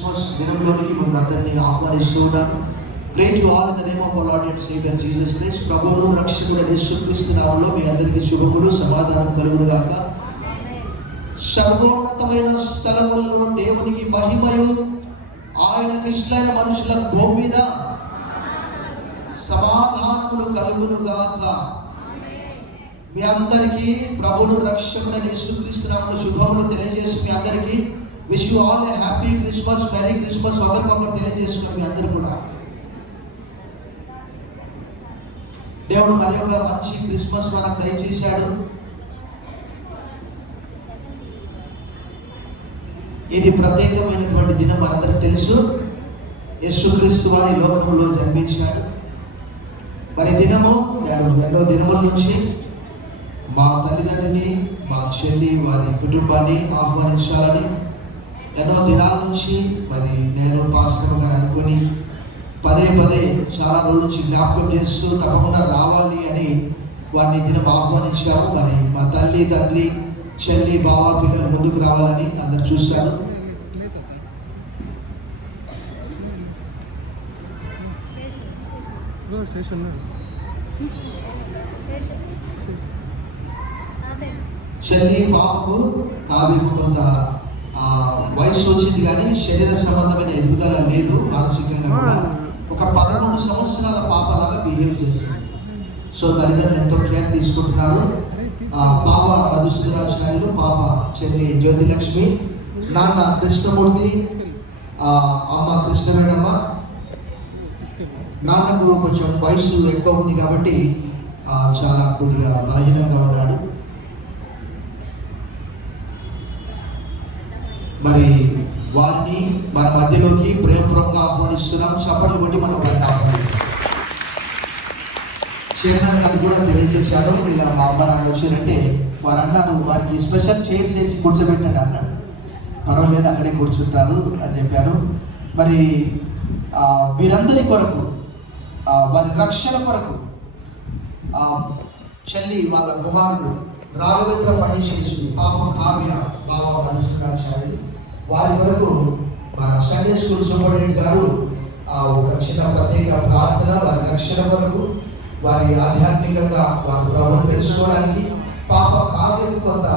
Christmas దినంలోనికి మిమ్మల్ని అందరినీ ఆహ్వానిస్తూ ఉన్నాను. Great you all in the name of our Lord and saviour Jesus Christ. ప్రభువును రక్షకుడైన యేసుక్రీస్తు నామములో మీ అందరికీ శుభములు, సమాధానం కలుగును గాక. సర్వోన్నతమైన స్థలముల్లో దేవునికి మహిమయు, ఆయనకి ఇష్టమైన మనుషుల భూమి మీద సమాధానములు కలుగును గాక. మీ అందరికీ ప్రభువును రక్షకుడైన యేసుక్రీస్తు నామములో శుభములు తెలియజేసి మీ అందరికీ wish you all a happy Christmas, merry Christmas ఒకరికొకరు తెలియజేసుకున్నాం. మీ అందరూ కూడా దేవుడు మరి ఒక మంచి క్రిస్మస్ మనకు దయచేశాడు. ఇది ప్రత్యేకమైనటువంటి దినం, మనందరికి తెలుసు. యేసుక్రీస్తు వారి లోకంలో జన్మించాడు. మరి దినము నేను ఎన్నో దినముల నుంచి మా తల్లిదండ్రిని, మా చెల్లి వారి కుటుంబాన్ని ఆహ్వానించాలని ఎన్నో దినాల నుంచి మరి నేను పాస్టర్ గారు అనుకొని పదే చాలా రోజుల నుంచి జ్ఞాపకం చేస్తూ తప్పకుండా రావాలి అని వారిని దినం ఆహ్వానించాము. మరి మా తల్లి, తండ్రి, చెల్లి, బావ, పిల్లలు ముందుకు రావాలని అందరు చూశాను. చెల్లి పాపకు కావ్యకు కొంత వయసు వచ్చింది కానీ శరీర సంబంధమైన ఎదుగుదల లేదు. మానసికంగా కూడా ఒక 13 సంవత్సరాల పాపలాగా బిహేవ్ చేస్తుంది. సో తల్లిదండ్రులు ఎంతో కేర్ తీసుకుంటున్నారు. పాప మధుసూదనాచార్యులు, పాప చెల్లి జ్యోతిలక్ష్మి, నాన్న కృష్ణమూర్తి, అమ్మ కృష్ణవేణమ్మ. నాన్నకు కొంచెం వయసు ఎక్కువ ఉంది కాబట్టి చాలా కొద్దిగా బలహీనంగా ఉన్నాడు. మరి వారిని మన మధ్యలోకి ప్రేమపూర్వకంగా ఆహ్వానిస్తున్నాం. చప్పట్లు కొట్టి మనం వారిని ఆహ్వానిస్తాం. చైర్మన్ గారు కూడా తెలియజేశారు, ఇలా మా అమ్మ నాన్న వచ్చారంటే వారు అన్నారు వారికి స్పెషల్ చైర్స్ వేసి కూర్చోబెట్టండి అన్నాడు. పర్వాలేదు అక్కడే కూర్చుంటారు అని చెప్పారు. మరి వీరందరి కొరకు, వారి రక్షణ కొరకు చెల్లి వాళ్ళ కుమారుడు రాఘవేంద్ర ఫణిశేషు, పాప కావ్య, బావ మధుసూదనాచార్యులు వారి వరకు మన సండే స్కూల్ సూపరింటెండెంట్ గారు రక్షణ ప్రత్యేక ప్రార్థన, వారి రక్షణ వరకు, వారి ఆధ్యాత్మికంగా వారి ప్రభువును తెలుసుకోవడానికి. పాప కావ్యం కొంత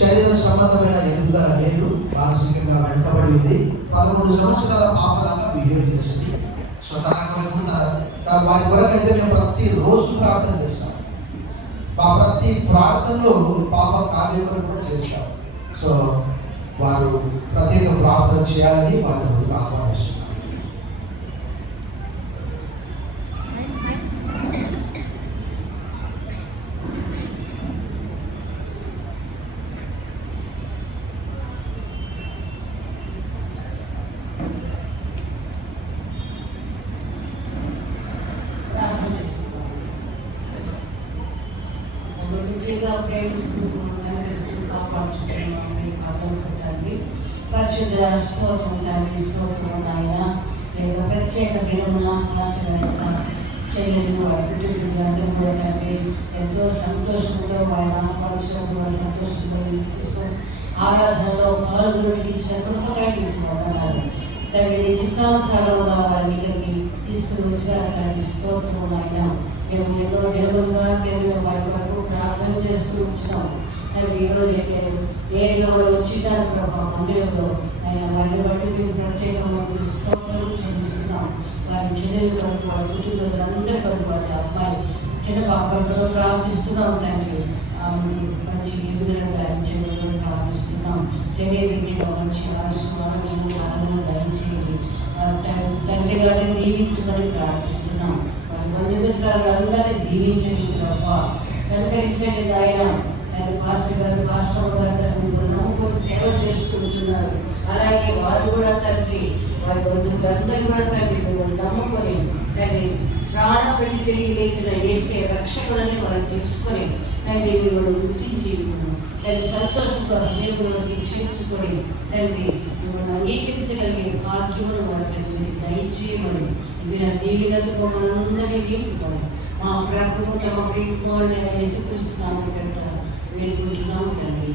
శరీర సంబంధమైన ఎదుగుదల లేదు, మానసికంగా వెంటబడి ఉంది. 13 సంవత్సరాల పాపలాగా బిహేవ్ చేస్తుంది. సో తన వారి కొరకు అయితే మేము ప్రతిరోజు ప్రార్థన చేస్తాం. ప్రతి ప్రార్థనలో పాప కావ్యం కొరకు కూడా చేస్తాం. సో వారు ప్రత్యేక ప్రార్థన చేయాలని వారిని ముందుగా ఆహ్వానిస్తున్నాం. పరిశుద్ధ స్తోత్రం తండ్రి, స్తోత్రం నాయన. లేదా ప్రత్యేక దినమున పాస్టర్ చెల్లెలు వారి కుటుంబీకులందరూ కూడా తండ్రి ఎంతో సంతోషంతో ఆయన పరిశ్రమ సంతోషంతో క్రిస్మస్ ఆరాధనలో పాల్గొనడానికి ఇచ్చిన కృపగా వందనాలు తండ్రి. చిత్తానుసారంగా వారి దగ్గరికి తీసుకుని వచ్చిన స్తోత్రం ఆయన. మేము ఎన్నో దినములుగా తెలియని వారి వరకు ప్రార్థన చేస్తూ వచ్చినాం తండ్రి. ఈరోజు అయితే ఏడుగా వారు వచ్చినారు ప్రభావ మందిరంలో ఆయన వారిని బట్టి మేము ప్రత్యేకమైన స్తోత్రం చెల్లిస్తున్నాం. వారి చెల్లెలు కొరకు, వారి కుటుంబందరూ కొరకు, వారి అమ్మాయి చిన్న పాపలతో ప్రార్థిస్తున్నాం తండ్రి. మంచి ఎదుగుదల చెల్లెలు ప్రార్థిస్తున్నాం. శరీర రీతిగా మంచి ఆయుష్మాలను ఆనందం దయచేయండి. తండ్రి గారిని దీవించమని ప్రార్థిస్తున్నాం. వారి బంధుమిత్రాలు అందరినీ దీవించండి ప్రభావ, కనుకరించండి ఆయన. పాస్టర్ గారు, పాస్టర్ గారు నమ్ముకొని సేవ చేసుకుంటున్నారు. అలాగే వారు కూడా తండ్రి, వారి బంధువులందరూ కూడా తండ్రి మిమ్మల్ని నమ్ముకొని తండ్రి ప్రాణం పెట్టి తిరిగి లేచిన వేసే రక్షకులని వారు తెలుసుకొని తండ్రి మిమ్మల్ని గుర్తించి తండ్రి సంతోషంగా హృదయంలోకి చేర్చుకొని తండ్రి మిమ్మల్ని అంగీకరించగలిగే భాగ్యమును వారికి దయచేయమని ఇది నా దీవినతో మనందరినీ నింపుకోండి. మా ప్రభువు తమ ప్రియకుమారుడైన యేసుక్రీస్తు నామమున వేడుకుంటున్నాము తండ్రి.